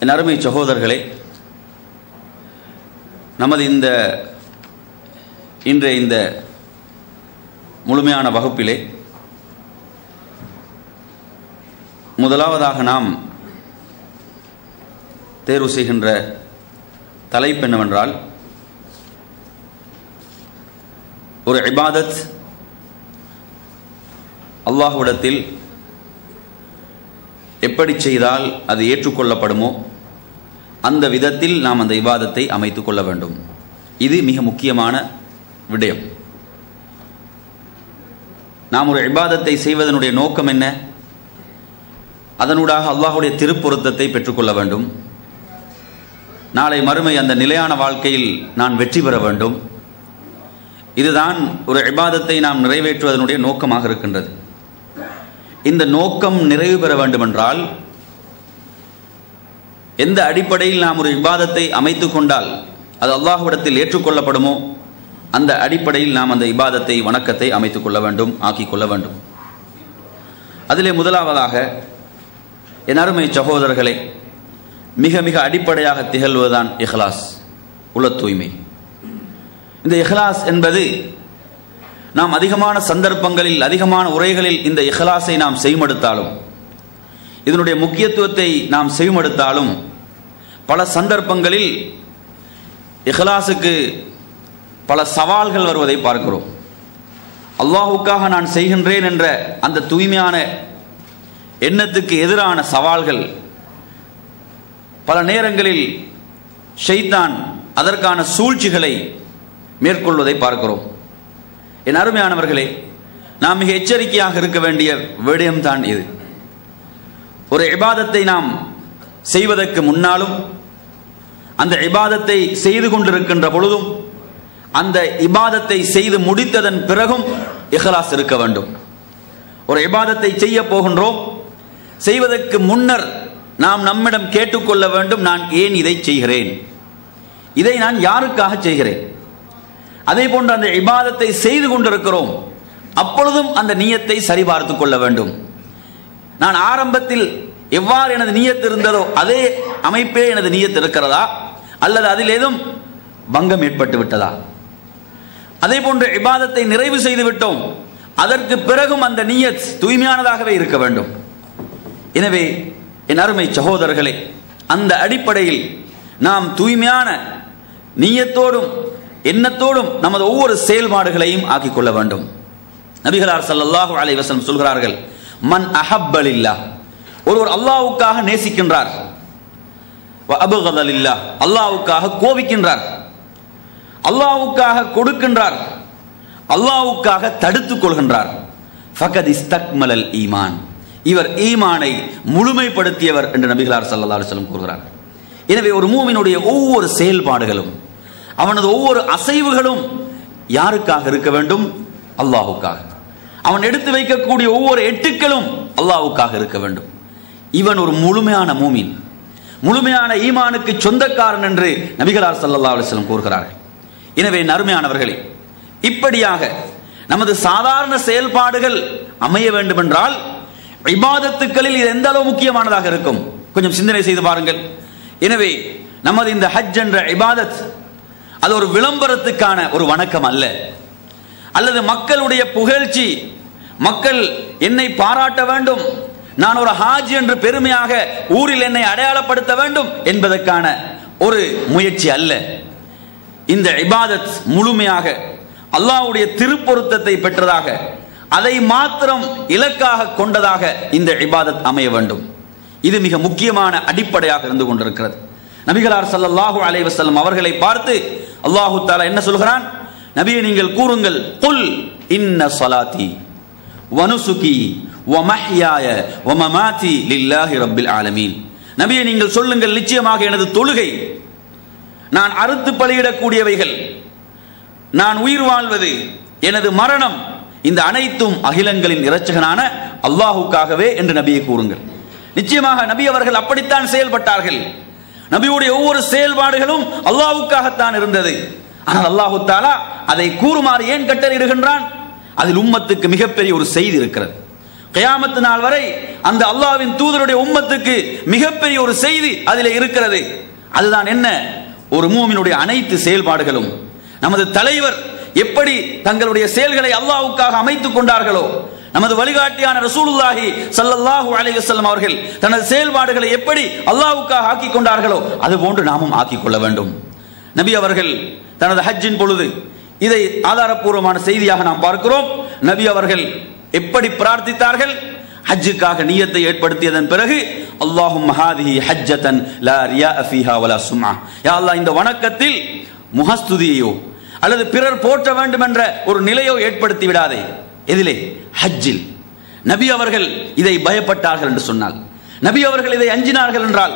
என் அருமை சகோதரர்களே நமது இந்த இன்றைய இந்த முழுமையான வகுப்பிலே முதலாவதாக நாம் தேர்வு செய்கின்ற தலைப்பு என்னவென்றால் ஒரு இபாதத் அல்லாஹுவிடத்தில் எப்படி செய்தால் அது ஏற்றுக்கொள்ளப்படுமோ அந்த விதத்தில் நாம் அந்த விவாதத்தை அமைத்துக் கொள்ள வேண்டும். இது மிக முக்கியமான விடயம். நாம் ஒரு இபாதத்தை செய்வதனுடைய நோக்கம் என்ன? அதனூடாக அல்லாஹுடைய திருப்பொருத்தத்தை பெற்றுக்கொள்ள வேண்டும். நாளை மறுமை அந்த நிலையான வாழ்க்கையில் நான் வெற்றி பெற வேண்டும். இதுதான் ஒரு இபாதத்தை நாம் நிறைவேற்றுவதனுடைய நோக்கமாக இருக்கின்றது. இந்த நோக்கம் நிறைவு பெற வேண்டுமென்றால் எந்த அடிப்படையில் நாம் ஒரு இபாதத்தை அமைத்துக் கொண்டால் அது அல்லாஹுவிடத்தில் ஏற்றுக்கொள்ளப்படுமோ? அந்த அடிப்படையில் நாம் அந்த இபாதத்தை வணக்கத்தை அமைத்துக் கொள்ள வேண்டும் ஆக்கிக் கொள்ள வேண்டும். அதிலே முதலாவதாக என் அருமை சகோதரர்களே மிக மிக அடிப்படையாக திகழ்வதுதான் இஹ்லாஸ் உள தூய்மை. இந்த இஹ்லாஸ் என்பது நாம் அதிகமான சந்தர்ப்பங்களில் அதிகமான உரைகளில் இந்த இஹ்லாஸை நாம் செய்மடுத்தாலும் இதனுடைய முக்கியத்துவத்தை நாம் செய்மடுத்தாலும் பல சந்தர்ப்பங்களில் இஹ்லாசுக்கு பல சவால்கள் வருவதை பார்க்கிறோம். அல்லாஹுக்காக நான் செய்கின்றேன் என்ற அந்த தூய்மையான எண்ணத்துக்கு எதிரான சவால்கள் பல நேரங்களில் ஷைத்தான் அதற்கான சூழ்ச்சிகளை மேற்கொள்வதை பார்க்கிறோம். என் அருமையானவர்களே நாம் மிக எச்சரிக்கையாக இருக்க வேண்டிய விடயம்தான் இது. ஒரு இபாதத்தை நாம் செய்வதற்கு முன்னாலும் அந்த இபாதத்தை செய்து கொண்டிருக்கின்ற பொழுதும் அந்த இபாதத்தை செய்து முடித்ததன் பிறகும் இஹ்லாஸ் இருக்க வேண்டும். ஒரு இபாதத்தை செய்ய போகின்றோம். செய்வதற்கு முன்னர் நாம் நம்மிடம் கேட்டுக்கொள்ள வேண்டும் நான் ஏன் இதை செய்கிறேன்? இதை நான் யாருக்காக செய்கிறேன்? அதே போன்று அந்த இபாதத்தை செய்து கொண்டிருக்கிறோம். அப்பொழுதும் அந்த நீயத்தை சரிபார்த்து கொள்ள வேண்டும். நான் ஆரம்பத்தில் எவ்வாறு எனது நீயத்து இருந்ததோ அதே அமைப்பே எனது நீயத்து இருக்கிறதா? அல்லது அதில் ஏதும் பங்கம் ஏற்பட்டு விட்டதா? அதே போன்று இபாதத்தை நிறைவு செய்து விட்டோம். அதற்கு பிறகும் அந்த நீயத் தூய்மையானதாகவே இருக்க வேண்டும். எனவே என் அருமை சகோதரர்களே அந்த அடிப்படையில் நாம் தூய்மையான நீயத்தோடும் எண்ணத்தோடும் நமது ஒவ்வொரு செயல்பாடுகளையும் ஆக்கிக் கொள்ள வேண்டும். நபிகளார் சல்லாஹூ அலைவசம் சொல்கிறார்கள் மன் அஹப்பலில்லா ஒருவர் அல்லாவுக்காக நேசிக்கின்றார். வ அபகதலில்லா அல்லாவுக்காக கோபிக்கின்றார். அல்லாவுக்காக கொடுக்கின்றார். அல்லாவுக்காக தடுத்துக் கொள்கின்றார். ஃபகத் இஸ்தக்மலல் ஈமான். இவர் ஈமானை முழுமைப்படுத்தியவர் என்று நபிகளார் ஸல்லல்லாஹு அலைஹி கூறுகிறார். எனவே ஒரு மூமினுடைய ஒவ்வொரு செயல்பாடுகளும் அவனது ஒவ்வொரு அசைவுகளும் யாருக்காக இருக்க வேண்டும்? அல்லாஹுக்காக அவன் எடுத்து வைக்கக்கூடிய ஒவ்வொரு எட்டுக்களும் அல்லாவுக்காக இருக்க வேண்டும். இவன் ஒரு முழுமையான மூமின். முழுமையான ஈமானுக்கு சொந்தக்காரன் என்று நபிகளார் சல்லா அலிஸ்லம் கூறுகிறார்கள். எனவே நறுமையானவர்களே இப்படியாக நமது சாதாரண செயல்பாடுகள் அமைய வேண்டுமென்றால் இபாதத்துக்களில் இது எந்த அளவு முக்கியமானதாக இருக்கும்? கொஞ்சம் சிந்தனை செய்து பாருங்கள். எனவே நமது இந்த ஹஜ் என்ற இபாதத் அது ஒரு விளம்பரத்துக்கான ஒரு வணக்கம் அல்ல. அல்லது மக்களுடைய புகழ்ச்சி மக்கள் என்னை பாராட்ட வேண்டும் நான் ஒரு ஹாஜி என்று பெருமையாக ஊரில் என்னை அடையாளப்படுத்த வேண்டும் என்பதற்கான ஒரு முயற்சி அல்ல. இந்த இபாதத் முழுமையாக அல்லாஹ்வுடைய திருப்பொருத்தத்தை பெற்றதாக அதை மாத்திரம் இலக்காக கொண்டதாக இந்த இபாதத் அமைய வேண்டும். இது மிக முக்கியமான அடிப்படையாக இருந்து கொண்டிருக்கிறது. நபிகளார் சல்லாஹூ அலைஹி வஸல்லம் அவர்களை பார்த்து அல்லாஹு தாலா என்ன சொல்கிறான்? நபியை நீங்கள் கூறுங்கள் குல் இன்ன சலாத்தி வனுசுகி வமஹ்யாய வமமாதி லில்லாஹி ரப்பில் ஆலமீன் நபியை நீங்கள் சொல்லுங்கள் நிச்சயமாக எனது தொழுகை நான் அறுத்து பலியிடக்கூடியவைகள் நான் உயிர் வாழ்வது எனது மரணம் இந்த அனைத்தும் அகிலங்களின் இரட்சகனான அல்லாஹுக்காகவே என்று நபியை கூறுங்கள். நிச்சயமாக நபி அவர்கள் அப்படித்தான் செயல்பட்டார்கள். நபியுடைய ஒவ்வொரு செயல்பாடுகளும் அல்லாஹுக்காகத்தான் இருந்தது. ஆனால் அல்லாஹு தாலா அதை கூறுமாறு ஏன் கட்டளையிடுகின்றான்? அதில் உம்மத்துக்கு மிகப்பெரிய ஒரு செய்தி இருக்கிறது. கயாமத்து நாள் வரை அந்த அல்லாஹ்வின் தூதருடைய உம்மத்துக்கு மிகப்பெரிய ஒரு செய்தி அதில் இருக்கிறது. அதுதான் என்ன? ஒரு மூமினுடைய அனைத்து செயல்பாடுகளும். நமது தலைவர் எப்படி தங்களுடைய செயல்களை அல்லாவுக்காக அமைத்துக் கொண்டார்களோ நமது வழிகாட்டியான ரசூலுல்லாஹி சல்லல்லாஹு அலிகசல்லம் அவர்கள் தனது செயல்பாடுகளை எப்படி அல்லாவுக்காக ஆக்கிக் கொண்டார்களோ அது போன்று நாமும் ஆக்கிக் கொள்ள வேண்டும். நபி அவர்கள் தனது ஹஜ்ஜின் பொழுது இதை ஆதாரப்பூர்வமான செய்தியாக நாம் பார்க்கிறோம். நபி அவர்கள் எப்படி பிரார்த்தித்தார்கள்? ஹஜ்ஜுக்காக நீயத்தை ஏற்படுத்தியதன் பிறகு அல்லாஹும் மஹாதிஹி ஹஜ்ஜதன் லா ரியா ஃபீஹா வலா சும்ஆ யா அல்லாஹ் இந்த வணக்கத்தில் முகஸ்துதியையோ அல்லது பிறர் போற்ற வேண்டும் என்ற ஒரு நிலையோ ஏற்படுத்தி விடாதே. எதிலே ஹஜ்ஜில். நபி அவர்கள் இதை பயப்பட்டார்கள் என்று சொன்னால். நபி அவர்கள் இதை அஞ்சினார்கள் என்றால்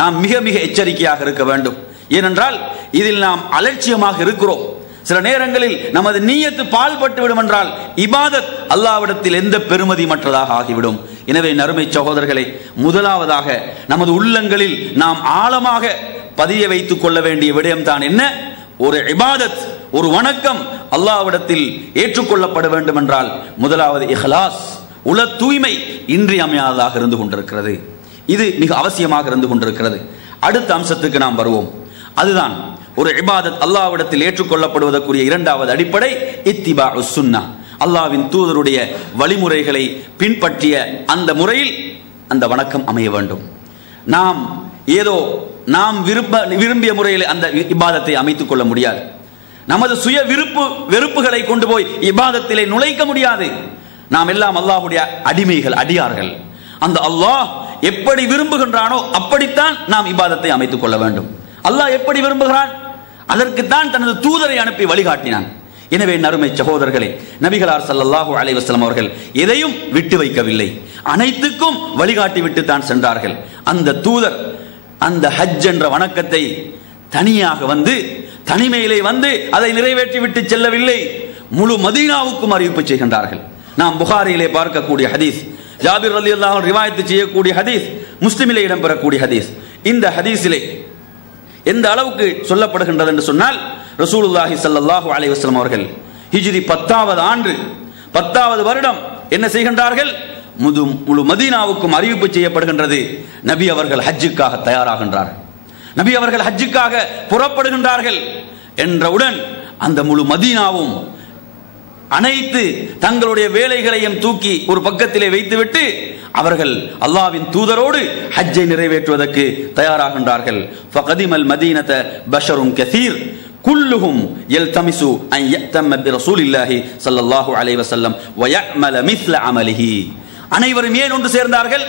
நாம் மிக மிக எச்சரிக்கையாக இருக்க வேண்டும். ஏனென்றால் இதில் நாம் அலட்சியமாக இருக்கிறோம். சில நேரங்களில் நமது நீயத்து பால்பட்டு விடும் என்றால் இபாதத் அல்லாவிடத்தில் எந்த பெருமதி மற்றதாக ஆகிவிடும். எனவே நறுமை சகோதரர்களே முதலாவதாக நமது உள்ளங்களில் நாம் ஆழமாக பதிய வைத்துக் கொள்ள வேண்டிய விடயம்தான் என்ன? ஒரு இபாதத் ஒரு வணக்கம் அல்லாவிடத்தில் ஏற்றுக்கொள்ளப்பட வேண்டும் என்றால் முதலாவது இஹ்லாஸ் உல தூய்மை இன்றியமையாததாக இருந்து கொண்டிருக்கிறது. இது மிக அவசியமாக இருந்து கொண்டிருக்கிறது. அடுத்த அம்சத்துக்கு நாம் வருவோம். அதுதான் ஒரு இபாதத் அல்லாவிடத்தில் ஏற்றுக்கொள்ளப்படுவதற்குரிய இரண்டாவது அடிப்படை இத்திபா சுன்னா. அல்லாவின் தூதருடைய வழிமுறைகளை பின்பற்றிய அந்த முறையில் அந்த வணக்கம் அமைய வேண்டும். நாம் ஏதோ நாம் விரும்ப விரும்பிய முறையில் அந்த இபாதத்தை அமைத்துக் கொள்ள முடியாது. நமது சுய விருப்பு வெறுப்புகளை கொண்டு போய் இபாதத்திலே நுழைக்க முடியாது. நாம் எல்லாம் அல்லாஹ்வுடைய அடிமைகள் அடியார்கள். அந்த அல்லாஹ் எப்படி விரும்புகின்றானோ அப்படித்தான் நாம் இபாதத்தை அமைத்துக் கொள்ள வேண்டும். அல்லாஹ் எப்படி விரும்புகிறான்? அதற்குத்தான் தனது தூதரை அனுப்பி வழிகாட்டினான். எனவே நறுமை சகோதரர்களே நபிகளார் ஸல்லல்லாஹு அலைஹி அவர்கள் எதையும் விட்டு வைக்கவில்லை. அனைத்துக்கும் வழிகாட்டி விட்டு தான் சென்றார்கள். அந்த தூதர் அந்த ஹஜ் என்ற வணக்கத்தை தனியாக வந்து தனிமையிலே வந்து அதை நிறைவேற்றி விட்டு செல்லவில்லை. முழு மதீனாவுக்கும் அறிவிப்பு செய்கின்றார்கள். நாம் புகாரியிலே பார்க்கக்கூடிய ஹதீஸ் ஜாபிர் அலி அல்லாஹ் ரிவாயத்து செய்யக்கூடிய ஹதீஸ் முஸ்லிமிலே இடம்பெறக்கூடிய ஹதீஸ். இந்த ஹதீஸிலே எந்த அளவுக்கு சொல்லப்படுகின்றது என்று சொன்னால் ரசூலுல்லாஹி சல்லாஹூ அலைஹி வஸ்லம் அவர்கள் ஹிஜ்ரி பத்தாவது ஆண்டு பத்தாவது வருடம் என்ன செய்கின்றார்கள்? முது முழு மதீனாவுக்கும் அறிவிப்பு செய்யப்படுகின்றது. நபி அவர்கள் ஹஜ்ஜுக்காக தயாராகின்றார்கள் நபி அவர்கள் ஹஜ்ஜுக்காக புறப்படுகின்றார்கள் என்றவுடன் அந்த முழு மதீனாவும் அனைத்து தங்களுடைய வேலைகளையும் தூக்கி ஒரு பக்கத்திலே வைத்துவிட்டு அவர்கள் அல்லாவின் தூதரோடு ஹஜ்ஜை நிறைவேற்றுவதற்கு தயாராகின்றார்கள். ஃபகதிமல் மதீனத பஷரும் கசீர். குல்லுஹும் யல்தமிசு அன் யத்தம்ம பிரசூலில்லாஹி ஸல்லல்லாஹு அலைஹி வஸல்லம் வயஅமல மிஸ்ல அமலிஹி. அனைவரும் ஏன் ஒன்று சேர்ந்தார்கள்?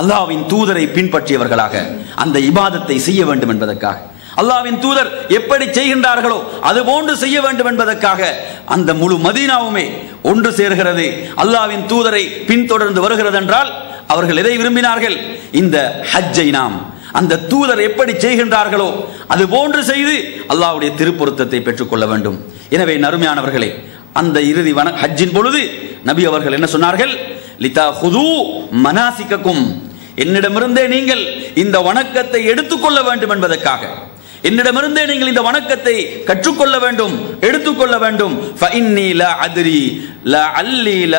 அல்லாவின் தூதரை பின்பற்றியவர்களாக அந்த இபாதத்தை செய்ய வேண்டும் என்பதற்காக. அல்லாவின் தூதர் எப்படி செய்கின்றார்களோ அது போன்று செய்ய வேண்டும் என்பதற்காக அந்த முழு மதீனாவுமே ஒன்று சேர்கிறது. அல்லாவின் தூதரை பின்தொடர்ந்து வருகிறது என்றால் அவர்கள் எதை விரும்பினார்கள்? இந்த ஹஜ்ஜை நாம். அந்த தூதர் எப்படி செய்கின்றார்களோ அது போன்று செய்து அல்லாவுடைய திருப்பொருத்தத்தை பெற்றுக்கொள்ள வேண்டும். எனவே நறுமையானவர்களே அந்த இறுதி வன ஹஜ்ஜின் பொழுது நபி அவர்கள் என்ன சொன்னார்கள்? லிதா ஹுது மனாசிக்கக்கும் என்னிடமிருந்தே நீங்கள் இந்த வணக்கத்தை எடுத்துக்கொள்ள வேண்டும் என்பதற்காக. என்னிடமிருந்தே நீங்கள் இந்த வணக்கத்தை கற்றுக்கொள்ள வேண்டும் எடுத்துக்கொள்ள வேண்டும். அல்லி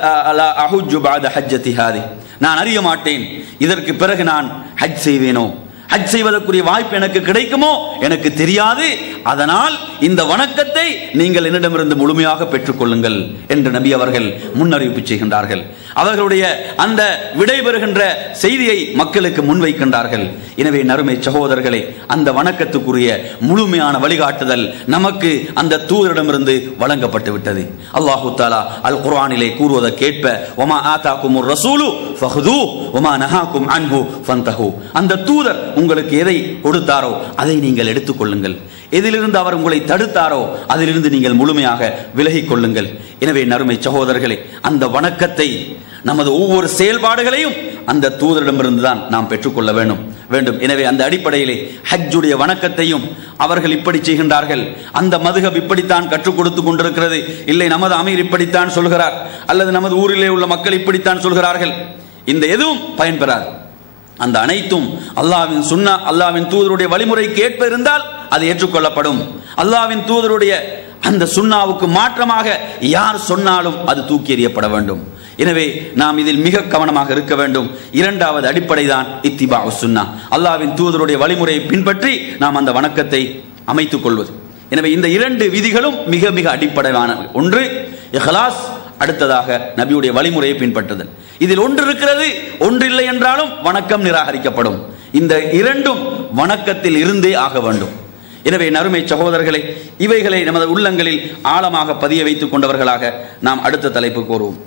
நான் அறிய மாட்டேன். இதற்கு பிறகு நான் ஹஜ் செய்வேனோ? ஹஜ் செய்வதற்குரிய வாய்ப்பு எனக்கு கிடைக்குமோ? எனக்கு தெரியாது. அதனால் இந்த வணக்கத்தை நீங்கள் என்னிடமிருந்து முழுமையாக பெற்றுக்கொள்ளுங்கள் என்று நபி அவர்கள் முன்னறிவிப்பு செய்கின்றார்கள். அவர்களுடைய அந்த விடைபெறுகின்ற செய்தியை மக்களுக்கு முன்வைக்கின்றார்கள். எனவே நறுமை சகோதரர்களே அந்த வணக்கத்துக்குரிய முழுமையான வழிகாட்டுதல் நமக்கு அந்த தூதரிடமிருந்து வழங்கப்பட்டு விட்டது. அல்லாஹு தாலா அல் குர்ஆனிலே கூறுவதை கேட்ப ஒமா ஆதாக்கும் ரசூலு ஃபஹ்து ஒமா நஹாக்கும் அன்பு ஃபந்தஹு. அந்த தூதர் உங்களுக்கு எதை கொடுத்தாரோ அதை நீங்கள் எடுத்துக்கொள்ளுங்கள். எதிலிருந்து அவர் உங்களை தடுத்தாரோ அதிலிருந்து நீங்கள் முழுமையாக விலகிக் கொள்ளுங்கள் எனவே நறுமை சகோதரர்களே அந்த வணக்கத்தை நமது ஒவ்வொரு செயல்பாடுகளையும் அந்த தூதரிடமிருந்து தான் நாம் பெற்றுக்கொள்ள வேண்டும் வேண்டும். எனவே அந்த அடிப்படையிலே ஹஜ்ஜுடைய வணக்கத்தையும் அவர்கள் இப்படி செய்கின்றார்கள். அந்த மதுகப் இப்படித்தான் கற்றுக் கொடுத்து கொண்டிருக்கிறது. இல்லை நமது அமீர் இப்படித்தான் சொல்கிறார். அல்லது நமது ஊரிலே உள்ள மக்கள் இப்படித்தான் சொல்கிறார்கள். இந்த எதுவும் பயன்பெறாது. அந்த அனைத்தும் அல்லாவின் சுண்ணா அல்லாவின் தூதருடைய வழிமுறைக்கு ஏற்ப இருந்தால் அது ஏற்றுக்கொள்ளப்படும். அல்லாவின் தூதருடைய அந்த சுண்ணாவுக்கு மாற்றமாக யார் சொன்னாலும் அது தூக்கி எறியப்பட வேண்டும். எனவே நாம் இதில் மிக கவனமாக இருக்க வேண்டும். இரண்டாவது அடிப்படை தான் இத்திபா சுன்னா அல்லாவின் தூதருடைய வழிமுறையை பின்பற்றி நாம் அந்த வணக்கத்தை அமைத்துக் கொள்வது. எனவே இந்த இரண்டு விதிகளும் மிக மிக அடிப்படையான ஒன்று இஹ்லாஸ் அடுத்ததாக நபியுடைய வழிமுறையை பின்பற்றுதல். இதில் ஒன்று இருக்கிறது ஒன்றில்லை என்றாலும் வணக்கம் நிராகரிக்கப்படும். இந்த இரண்டும் வணக்கத்தில் இருந்தே ஆக வேண்டும். எனவே நறுமை சகோதரர்களை இவைகளை நமது உள்ளங்களில் ஆழமாக பதிய வைத்துக் கொண்டவர்களாக நாம் அடுத்த தலைப்பு கோருவோம்